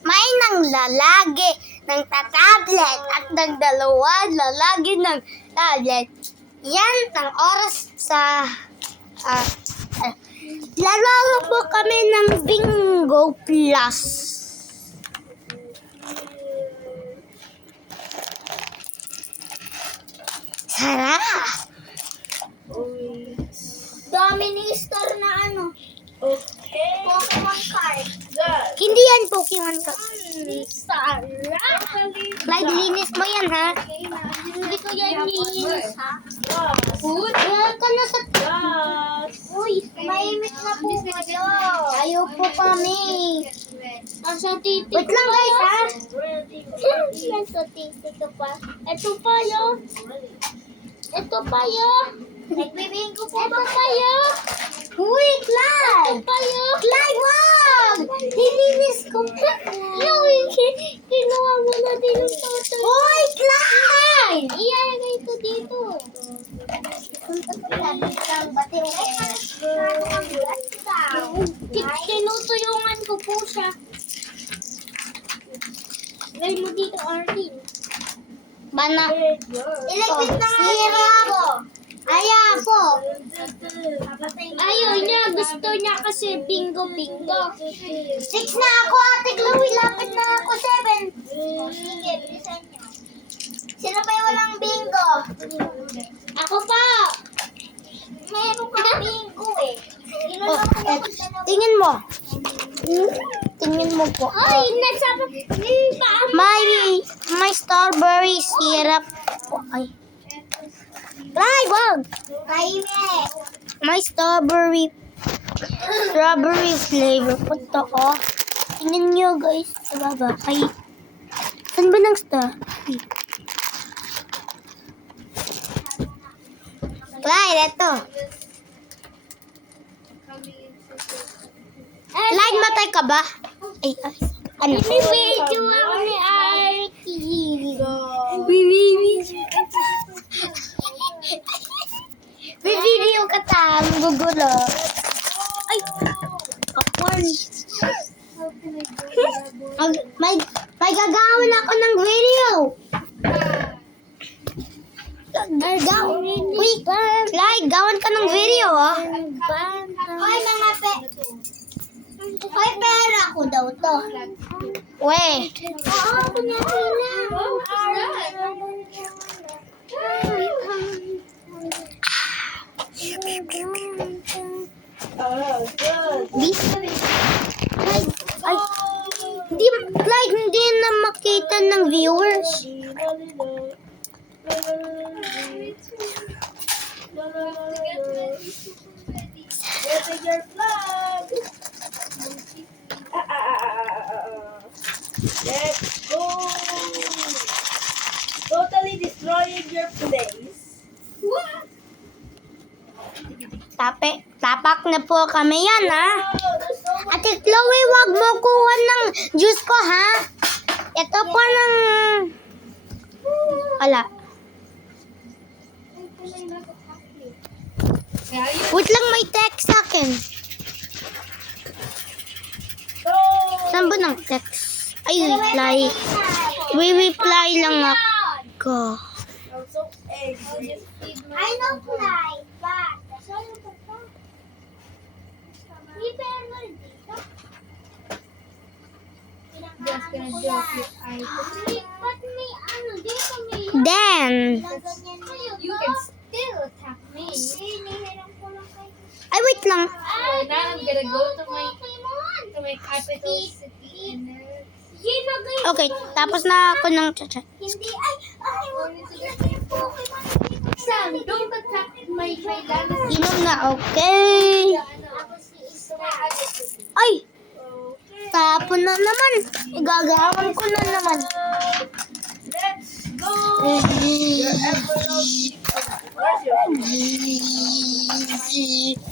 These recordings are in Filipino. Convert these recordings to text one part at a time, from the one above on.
May nang lalagi ng tablet at nagdalawa lalagi ng tablet. Yan ang oras sa lalaro po kami ng Bingo Plus. Sarap! Dominister na ano? Okay. Pokemon card. Good. Hindi yan Pokemon card. Sarap. Clyde, linis mo yan, ha? Hindi ko yan linis, ha? Food. Ayan ka na sa... Yes. Uy, maimit na po kayo. Ayaw po kami. Nasa titi. Wait lang, guys, ha? Nasa titi ko pa. Ito pa, yo. Ito pa, yo. Nagbibingko po ba kayo? Uy, Clyde! Ito pa, yo. Clyde, wag! Nilinis ko pa. Uy, ginawa mo na din ang toto. Uy, Clyde! Iyan ito dito. Tinutulungan ko po siya. Lay mo dito, Artin. Bana. Ilagpit na nga ako. Ayaw po. Ayaw niya. Gusto niya kasi bingo-bingo. 6 na ako, Ate Chloe. Lapit na ako 7. Sige, bilisan niyo. Sino pa yung walang bingo? Ako pa. Meron ka bingo eh. Tingin mo. Tingin mo po. Ay, nasa... May strawberry syrup po. Ay. Clyde, wag! May strawberry flavor po to, oh. Tingnan nyo, guys. Sa baba. Ay. Saan ba ng strawberry? Clyde, eto. Clyde, matay ka ba? Ay, ay. Ano? Binibidyo ako ni Artie. Video ka tam, gugulo. Ay, kapon. May gagawin ako ng video. Wait, Clyde, gawin ka ng video, oh. Ay, mga Ay, pera ko daw to. We. Oo, Clyde, hindi na makita ng viewers. Get your flag. Let's go. Totally destroying your place. What? Tapak na po kami yan, ha? Ate Chloe, wag mo kuha ng juice ko, ha? Ito po ng... Wala. Wait lang, may text sa akin. Saan ba ng text? Ay, reply. Reply lang ako. I don't fly back. Then, You can still attack me. ay wait lang. So now I'm gonna go to my capital city and Okay, tapos na ako ng chat. Hindi Sam, don't attack my land. Inom na, okay. Ay! Tapon na naman. Igagawan ko na naman. Let's go. Your emerald. Where's your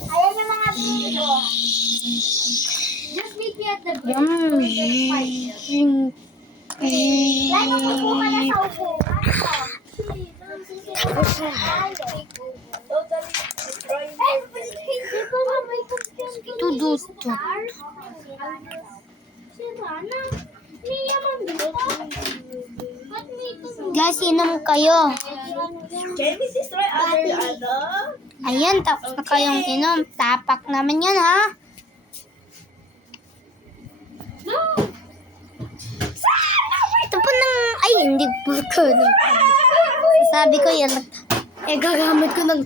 Ayan yung mga video. Just meet me at the bridge. Like, upo ka na sa upuan. Totally destroying your place. Tuduto. Guys, inom kayo. Can we destroy other Ayan, tapos na kayong inom. Tapak naman yan, ha? Ito po ng... Ay, hindi po ko. Sabi ko yan. Eh, gagamit ko ng...